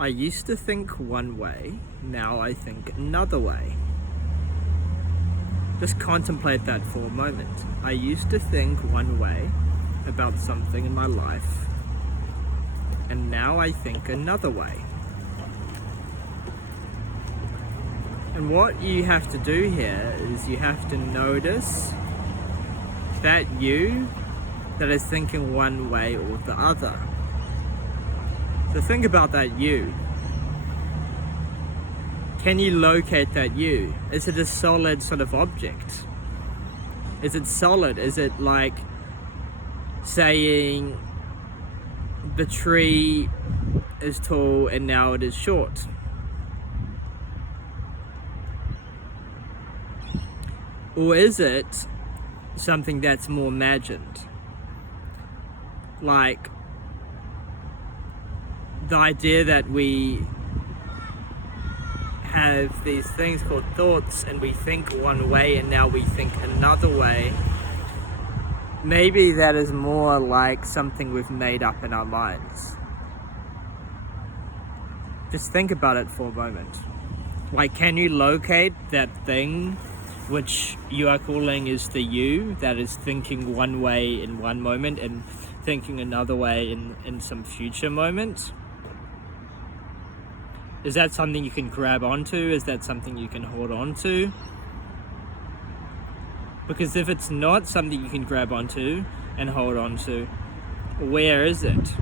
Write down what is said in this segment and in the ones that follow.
I used to think one way, now I think another way. Just contemplate that for a moment. I used to think one way about something in my life, and now I think another way. And what you have to do here is you have to notice that you that is thinking one way or the other. So think about that you. Can you locate that you? Is it a solid sort of object? Is it solid? Is it like saying the tree is tall and now it is short? Or is it something that's more imagined? Like the idea that we have these things called thoughts and we think one way and now we think another way. Maybe that is more like something we've made up in our minds. Just think about it for a moment. Like, can you locate that thing which you are calling is the you, that is thinking one way in one moment and thinking another way in some future moment? Is that something you can grab onto? Is that something you can hold on to? Because if it's not something you can grab onto and hold on to, where is it?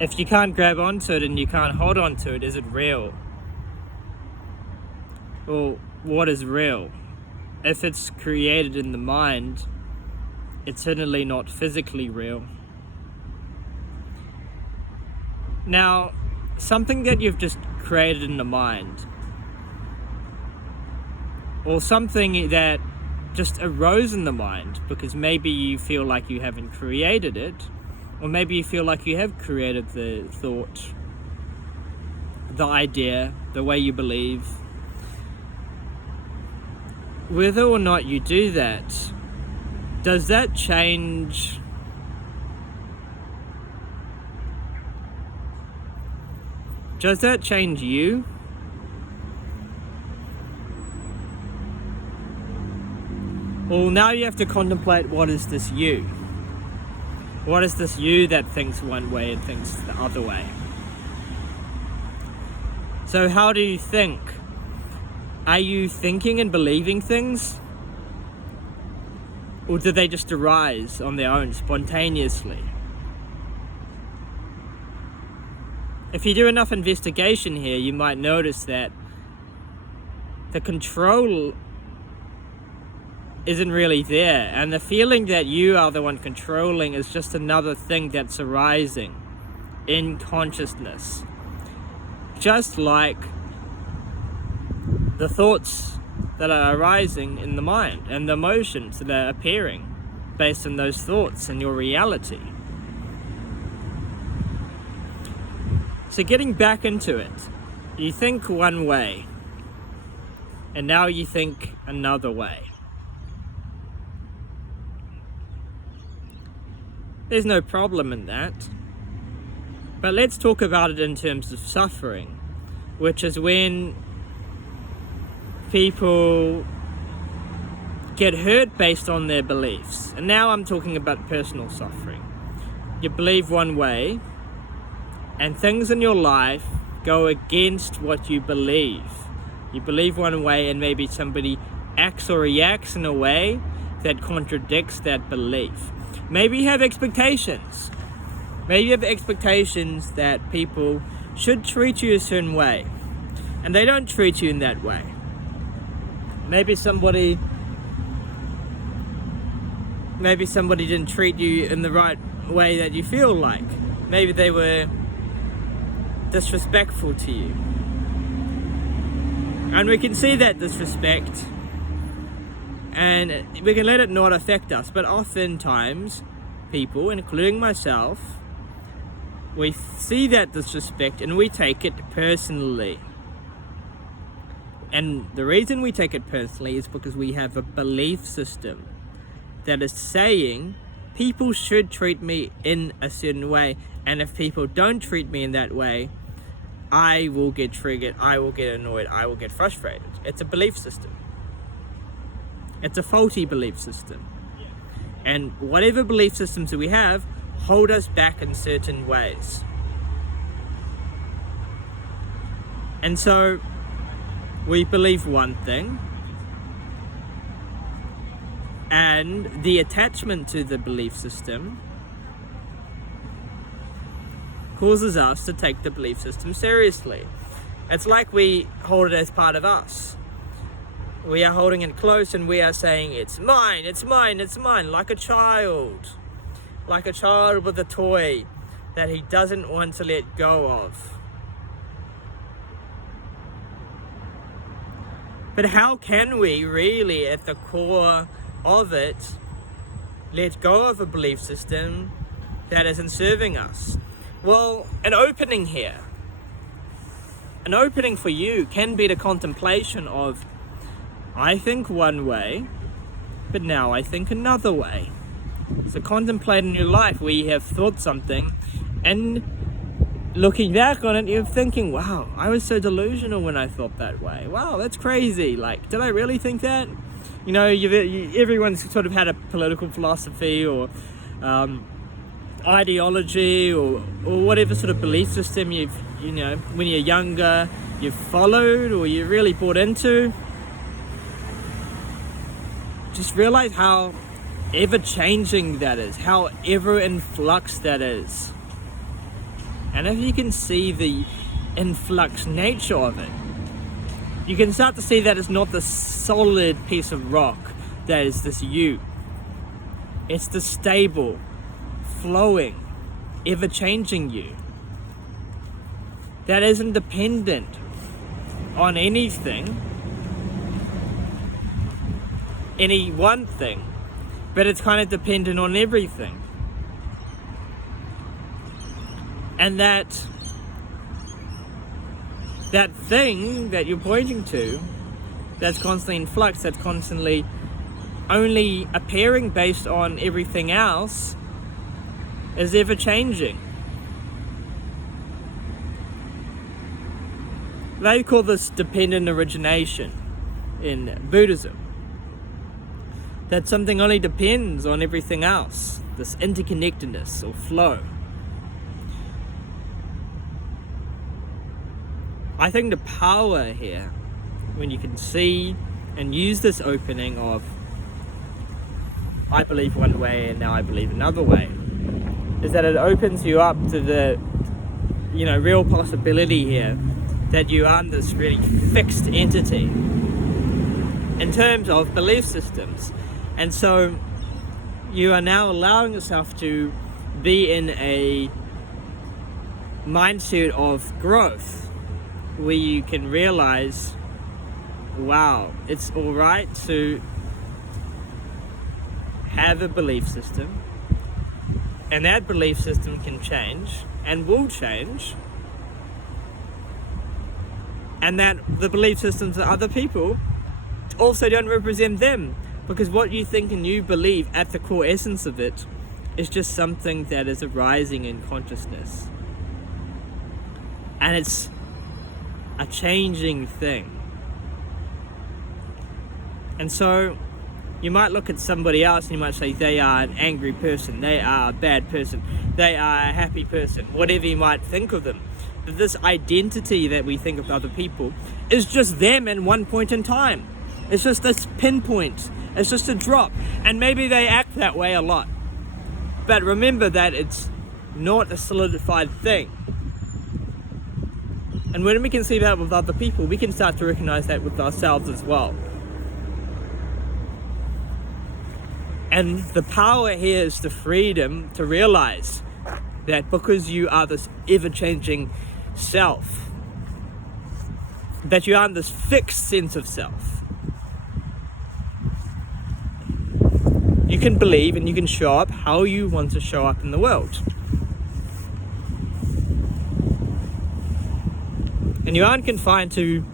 If you can't grab onto it and you can't hold on to it, is it real? Well, what is real? If it's created in the mind, it's certainly not physically real. Now, something that you've just created in the mind, or something that just arose in the mind because maybe you feel like you haven't created it, or maybe you feel like you have created the thought, the idea, the way you believe. Whether or not you do that, does that change you? Well, now you have to contemplate, what is this you? What is this you that thinks one way and thinks the other way? So how do you think? Are you thinking and believing things? Or do they just arise on their own, spontaneously? If you do enough investigation here, you might notice that the control isn't really there, and the feeling that you are the one controlling is just another thing that's arising in consciousness. Just like the thoughts that are arising in the mind and the emotions that are appearing based on those thoughts and your reality. So getting back into it, you think one way and now you think another way. There's no problem in that. But let's talk about it in terms of suffering, which is when people get hurt based on their beliefs. And now I'm talking about personal suffering. You believe one way, and things in your life go against what you believe. You believe one way and maybe somebody acts or reacts in a way that contradicts that belief. Maybe you have expectations. Maybe you have expectations that people should treat you a certain way, and they don't treat you in that way. Maybe somebody didn't treat you in the right way that you feel like. Maybe they were disrespectful to you. And we can see that disrespect, and we can let it not affect us. But oftentimes, people, including myself, we see that disrespect and we take it personally. And the reason we take it personally is because we have a belief system that is saying people should treat me in a certain way, and if people don't treat me in that way, I will get triggered, I will get annoyed, I will get frustrated. It's a belief system. It's a faulty belief system. And whatever belief systems we have hold us back in certain ways. And so we believe one thing, and the attachment to the belief system causes us to take the belief system seriously. It's like we hold it as part of us. We are holding it close and we are saying, it's mine, it's mine, it's mine, like a child. Like a child with a toy that he doesn't want to let go of. But how can we really, at the core of it, let go of a belief system that isn't serving us? Well, an opening here. An opening for you can be the contemplation of, I think one way, but now I think another way. So contemplate in your life where you have thought something, and looking back on it, you're thinking, wow, I was so delusional when I thought that way. Wow, that's crazy. Like, did I really think that? You know, everyone's sort of had a political philosophy or ideology or whatever sort of belief system you know, when you're younger, you've followed or you really bought into. Just realize how ever-changing that is, how ever-in flux that is. And if you can see the influx nature of it, you can start to see that it's not the solid piece of rock that is this you. It's the stable, flowing, ever-changing you that isn't dependent on anything, any one thing, but it's kind of dependent on everything. And that thing that you're pointing to, that's constantly in flux, that's constantly only appearing based on everything else, is ever changing. They call this dependent origination in Buddhism. That something only depends on everything else, this interconnectedness or flow. I think the power here, when you can see and use this opening of, I believe one way and now I believe another way, is that it opens you up to the, you know, real possibility here that you aren't this really fixed entity in terms of belief systems. And so you are now allowing yourself to be in a mindset of growth where you can realize, wow, it's all right to have a belief system, and that belief system can change and will change, and that the belief systems of other people also don't represent them, because what you think and you believe at the core essence of it is just something that is arising in consciousness, and it's a changing thing. And so you might look at somebody else and you might say they are an angry person, they are a bad person, they are a happy person, whatever you might think of them. But this identity that we think of other people is just them in one point in time. It's just this pinpoint, it's just a drop, and maybe they act that way a lot. But remember that it's not a solidified thing. And when we can see that with other people, we can start to recognize that with ourselves as well. And the power here is the freedom to realize that because you are this ever-changing self, that you aren't this fixed sense of self. You can believe and you can show up how you want to show up in the world. And you aren't confined to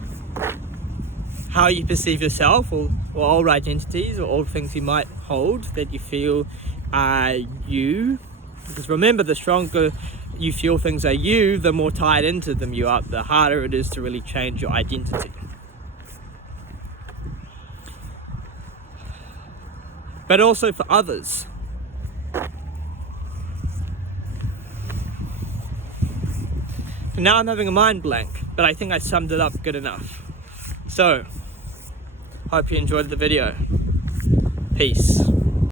how you perceive yourself or old identities or old things you might hold that you feel are you. Because remember, the stronger you feel things are you, the more tied into them you are, the harder it is to really change your identity. But also for others. And now I'm having a mind blank, but I think I summed it up good enough. So, hope you enjoyed the video. Peace.